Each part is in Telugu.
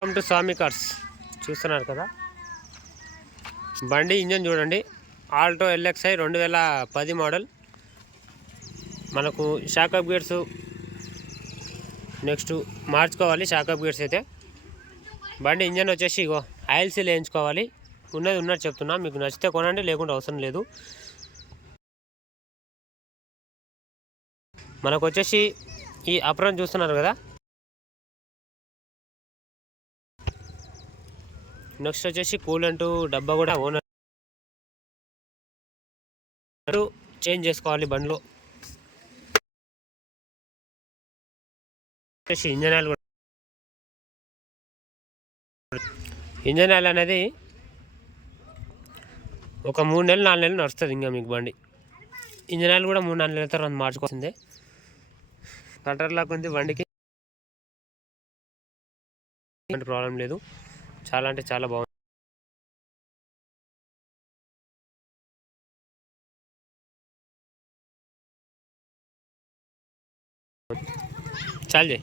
Welcome to Swamy cars. చూస్తున్నారు కదా బండి ఇంజన్ చూడండి. Alto LXi 2010 model. మనకు షాకప్ గేర్స్ నెక్స్ట్ మార్చుకోవాలి. షాకప్ గేర్స్ అయితే బండి ఇంజన్ వచ్చేసి ఇగో ఆయిల్ సీల్ వేయించుకోవాలి. ఉన్నట్టు చెప్తున్నా, మీకు నచ్చితే కొనండి, లేకుంటే అవసరం లేదు. మనకు వచ్చేసి ఈ అప్రాన్ చూస్తున్నారు కదా. నెక్స్ట్ వచ్చేసి కూలెంట్ డబ్బా కూడా ఓనర్ చేంజ్ చేసుకోవాలి బండిలో. ఇంజన్ ఆయిల్ కూడా, ఇంజన్ ఆయిల్ అనేది ఒక 3 నెలలు 4 నెలలు నడుస్తుంది. ఇంకా మీకు బండి ఇంజన్ ఆయిల్ కూడా 3-4 నెలల తర్వాత మార్చుకోవాల్సిందే. కంట్రోల్ లాక్ ఉంది బండికి, ప్రాబ్లం లేదు. చాలా అంటే చాలా బాగుంది. చల్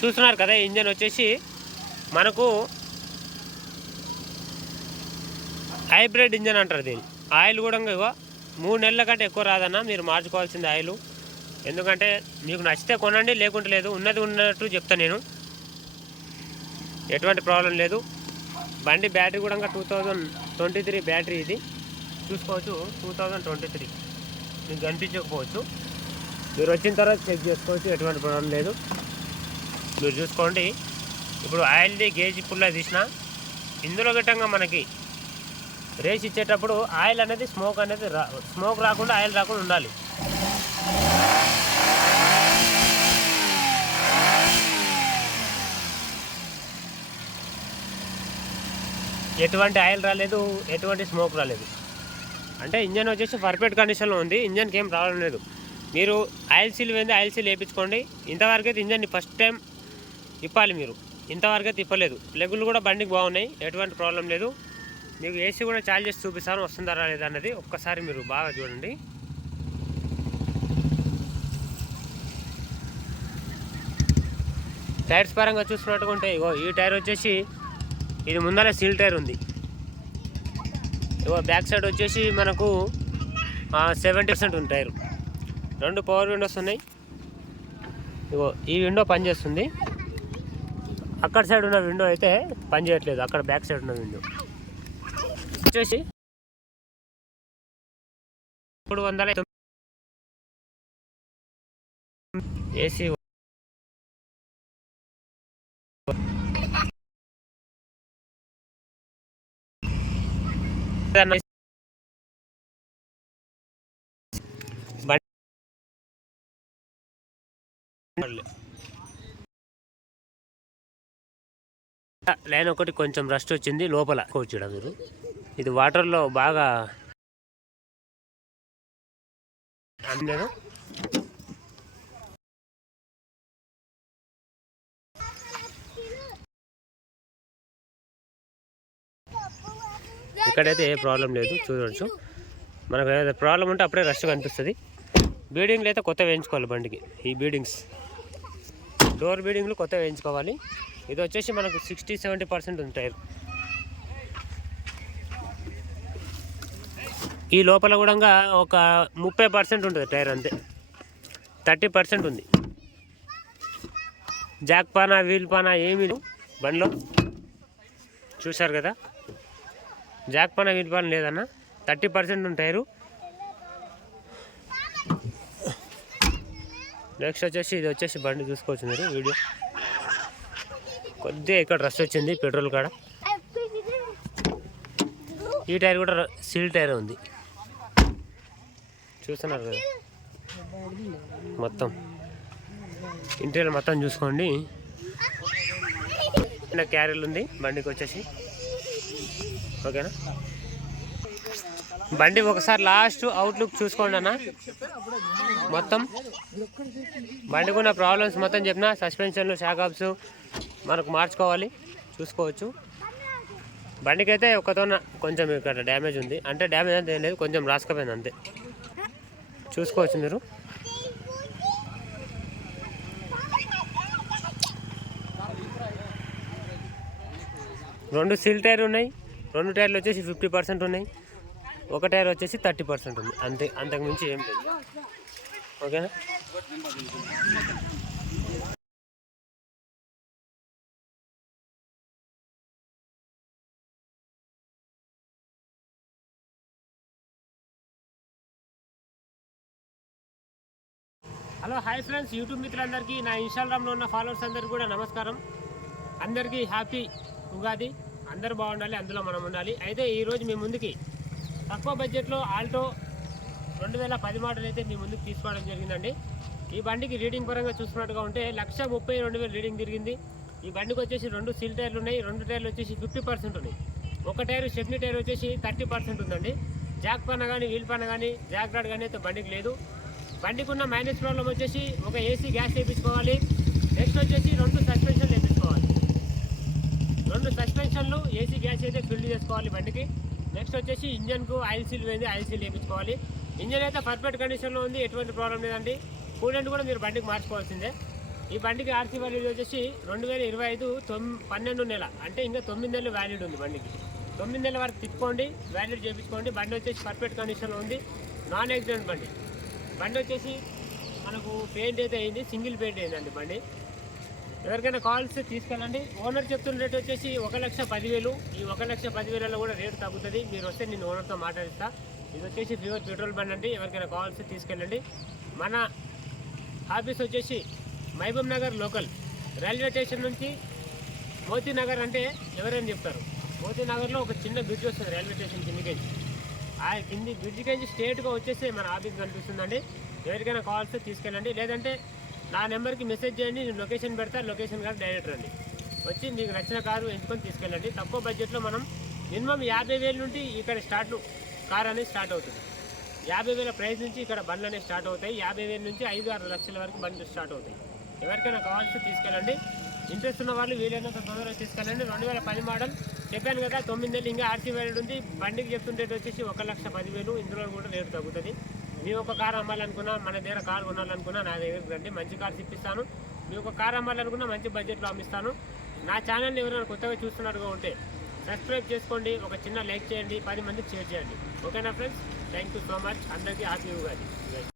చూస్తున్నారు కదా. ఇంజన్ వచ్చేసి మనకు హైబ్రిడ్ ఇంజన్ అంటారు దీన్ని. ఆయిల్ కూడా 3 నెలల కంటే ఎక్కువ రాదన్నా, మీరు మార్చుకోవాల్సింది ఆయిల్. ఎందుకంటే మీకు నచ్చితే కొనండి, లేకుంటే లేదు. ఉన్నట్టు చెప్తాను నేను, ఎటువంటి ప్రాబ్లం లేదు. బండి బ్యాటరీ కూడా 2023 బ్యాటరీ ఇది చూసుకోవచ్చు. 2023 మీకు కనిపించకపోవచ్చు, మీరు వచ్చిన తర్వాత చెక్ చేసుకోవచ్చు, ఎటువంటి ప్రాబ్లం లేదు. మీరు చూసుకోండి. ఇప్పుడు ఆయిల్ది గేజ్ ఫుల్లా తీసిన, ఇందులో గిట్టంగా మనకి రేస్ ఇచ్చేటప్పుడు ఆయిల్ అనేది స్మోక్ రాకుండా, ఆయిల్ రాకుండా ఉండాలి. ఎటువంటి ఆయిల్ రాలేదు, ఎటువంటి స్మోక్ రాలేదు. అంటే ఇంజన్ వచ్చేసి పర్ఫెక్ట్ కండిషన్లో ఉంది. ఇంజన్కి ఏం ప్రాబ్లం లేదు. మీరు ఆయిల్ సీల్ వేయించుకోండి. ఇంతవరకు అయితే ఇంజన్ని ఫస్ట్ టైం ఇప్పాలి మీరు. ఇంతవరకు అయితే ఇప్పలేదు. ప్లగ్గులు కూడా బండికి బాగున్నాయి, ఎటువంటి ప్రాబ్లం లేదు. మీకు ఏసీ కూడా చార్జ్ చేసి చూపిస్తాను, వస్తుందా లేదా అన్నది. ఒక్కసారి మీరు బాగా చూడండి. టైర్స్ పరంగా చూసుకున్నట్టుకుంటే ఇగో ఈ టైర్ వచ్చేసి ఇది ముందర సీల్ టైర్ ఉంది. ఇగో బ్యాక్ సైడ్ వచ్చేసి మనకు 70% ఉంది టైరు. 2 పవర్ విండోస్ ఉన్నాయి. ఇగో ఈ విండో పనిచేస్తుంది. అక్కడ సైడ్ ఉన్న విండో అయితే పనిచేయట్లేదు. అక్కడ బ్యాక్ సైడ్ ఉన్న విండో వచ్చేసి 300 ఏసీ. లైన్ ఒకటి కొంచెం రస్ట్ వచ్చింది లోపల కూర్చోడం. మీరు ఇది వాటర్లో బాగా అందలేదు. ఇక్కడైతే ఏ ప్రాబ్లం లేదు, చూడవచ్చు. మనకు ఏదైనా ప్రాబ్లం ఉంటే అప్పుడే రష్ కనిపిస్తుంది. బీడింగ్లు అయితే కొత్త వేయించుకోవాలి బండికి. ఈ బీడింగ్స్, డోర్ బీడింగ్లు కొత్త వేయించుకోవాలి. ఇది వచ్చేసి మనకు 60-70% ఉంది టైర్. ఈ లోపల కూడా ఒక 30% ఉంటుంది టైర్, అంతే. 30% ఉంది. జాక్ పానా, వీల్ పానా ఏమీ బండిలో చూశారు కదా. జాక్ పానా, వీల్ పానా లేదన్నా. 30% ఉంది టైరు. నెక్స్ట్ వచ్చేసి ఇది వచ్చేసి బండి చూసుకోవచ్చు మీరు. వీడియో కొద్దిగా ఇక్కడ రష్ వచ్చింది పెట్రోల్ కాడ. ఈ టైర్ కూడా సీల్ టైర్ ఉంది, చూస్తున్నారు కదా. మొత్తం ఇంటీరియర్ మొత్తం చూసుకోండి. క్యారియర్లు ఉంది బండికి వచ్చేసి, ఓకేనా. బండి ఒకసారి లాస్ట్ అవుట్లుక్ చూసుకోండి అన్న. మొత్తం బండికి ఉన్న ప్రాబ్లమ్స్ మొత్తం చెప్పిన. సస్పెన్షన్లు, షాక్ ఆబ్స్ మనకు మార్చుకోవాలి, చూసుకోవచ్చు. బండికి అయితే ఒకతోన కొంచెం ఇక్కడ డ్యామేజ్ ఉంది, అంటే డ్యామేజ్ అంటే ఏం లేదు, కొంచెం రాసుకపోయింది అంతే. చూసుకోవచ్చు మీరు. రెండు సీల్ టైర్ ఉన్నాయి, రెండు టైర్లు వచ్చేసి 50% ఉన్నాయి, ఒక టైర్ వచ్చేసి 30% ఉంది అంతే, అంతకుమించి ఏం లేదు. ఓకేనా. హలో హాయ్ ఫ్రెండ్స్, యూట్యూబ్ మిత్రులందరికీ, నా ఇన్స్టాగ్రామ్లో ఉన్న ఫాలోవర్స్ అందరికీ కూడా నమస్కారం. అందరికీ హ్యాపీ ఉగాది. అందరూ బాగుండాలి, అందులో మనం ఉండాలి. అయితే ఈరోజు మీ ముందుకి తక్కువ బడ్జెట్లో ఆల్టో 2010 మోడల్ అయితే మీ ముందుకు తీసుకోవడం జరిగిందండి. ఈ బండికి రీడింగ్ పరంగా చూసుకున్నట్టుగా ఉంటే 1,32,000 రీడింగ్ తిరిగింది. ఈ బండికి వచ్చేసి రెండు సీల్ టైర్లు ఉన్నాయి, రెండు టైర్లు వచ్చేసి 50% ఉన్నాయి, ఒక టైర్ స్టెప్నీ టైర్ వచ్చేసి 30% ఉందండి. జాక్ పన్న కానీ వీల్ పన్న కానీ జాక్ రాడ్ కానీ అయితే బండికి లేదు. బండికి ఉన్న మైనస్ ప్రాబ్లం వచ్చేసి ఒక ఏసీ గ్యాస్ వేయించుకోవాలి, నెక్స్ట్ వచ్చేసి రెండు సస్పెన్షన్లు వేయించుకోవాలి, రెండు సస్పెన్షన్లు ఏసీ గ్యాస్ అయితే ఫిల్ చేసుకోవాలి బండికి. నెక్స్ట్ వచ్చేసి ఇంజన్కు ఆయిల్ సీల్ పోయింది, ఆయిల్ సీల్ వేయించుకోవాలి. ఇంజన్ అయితే పర్ఫెక్ట్ కండిషన్లో ఉంది, ఎటువంటి ప్రాబ్లం లేదండి. కూలెంట్ కూడా మీరు బండికి మార్చుకోవాల్సిందే. ఈ బండికి ఆర్సీ వ్యాలిడ్ వచ్చేసి 2025 12 నెల, అంటే ఇంకా 9 నెలలు వ్యాలిడ్ ఉంది బండికి. 9 నెలల వరకు తిప్పుకోండి, వ్యాలిడ్ చేయించుకోండి. బండి వచ్చేసి పర్ఫెక్ట్ కండిషన్లో ఉంది, నాన్ యాక్సిడెంట్ బండి. బండి వచ్చేసి మనకు పెయింట్ అయితే అయింది, సింగిల్ పెయింట్ అయిందండి బండి. ఎవరికైనా కాల్స్ తీసుకెళ్ళండి. ఓనర్ చెప్తున్న రేట్ వచ్చేసి 1,10,000. ఈ 1,10,000 కూడా రేటు తగ్గుతుంది, మీరు వస్తే నేను ఓనర్తో మాట్లాడిస్తా. ఇది వచ్చేసి ప్యూర్ పెట్రోల్ బండి అండి. ఎవరికైనా కాల్స్ తీసుకెళ్ళండి. మన ఆఫీస్ వచ్చేసి Mahabubnagar local, railway station నుంచి మోతీ నగర్ అంటే ఎవరైనా చెప్తారు. మోతీ నగర్లో ఒక చిన్న బ్రిడ్జ్ వస్తుంది రైల్వే స్టేషన్ కిందికి. ఆ కింది బ్రిడ్జ్కి స్ట్రేట్గా వచ్చేసి మన ఆఫీస్ కనిపిస్తుందండి. ఎవరికైనా కాల్స్ తీసుకెళ్ళండి, లేదంటే నా నెంబర్కి మెసేజ్ చేయండి, నేను లొకేషన్ పెడతా. లొకేషన్ కాదు డైరెక్ట్ రండి, వచ్చి మీకు నచ్చిన కారు ఎంచుకొని తీసుకెళ్ళండి. తక్కువ బడ్జెట్లో మనం మినిమం 50,000 నుండి ఇక్కడ కార్ అనేది స్టార్ట్ అవుతుంది. 50,000 ప్రైస్ నుంచి ఇక్కడ బండ్లు అనేవి స్టార్ట్ అవుతాయి. 50,000 నుంచి 5-6 లక్షల వరకు బండ్లు స్టార్ట్ అవుతాయి. ఎవరికైనా కావాల్సి తీసుకెళ్ళండి. ఇంట్రెస్ట్ ఉన్న వాళ్ళు వీలైనంత తొందరగా తీసుకెళ్ళండి. 2010 మోడల్ చెప్పాను కదా, 9 నెలలు ఇంకా ఆర్సీ వ్యాలిడ్ ఉంది. బండికి చెప్తుంటే వచ్చేసి 1,10,000. ఇందులో కూడా రేటు తగ్గుతుంది. మీ ఒక కార్ అమ్మాలనుకున్నా, మన దగ్గర కార్ కొనాలనుకున్నా నా దగ్గరికి రండి, మంచి కార్స్ ఇప్పిస్తాను. మీ ఒక కార్ అమ్మాలనుకున్నా మంచి బడ్జెట్లో అమ్మిస్తాను. నా ఛానల్ని ఎవరైనా కొత్తగా చూస్తున్నట్టుగా ఉంటే సబ్స్క్రైబ్ చేసుకోండి, ఒక చిన్న లైక్ చేయండి, 10 మందికి షేర్ చేయండి. ఓకేనా friends, thank you so much. అందరికీ హ్యాపీ ఉగాది.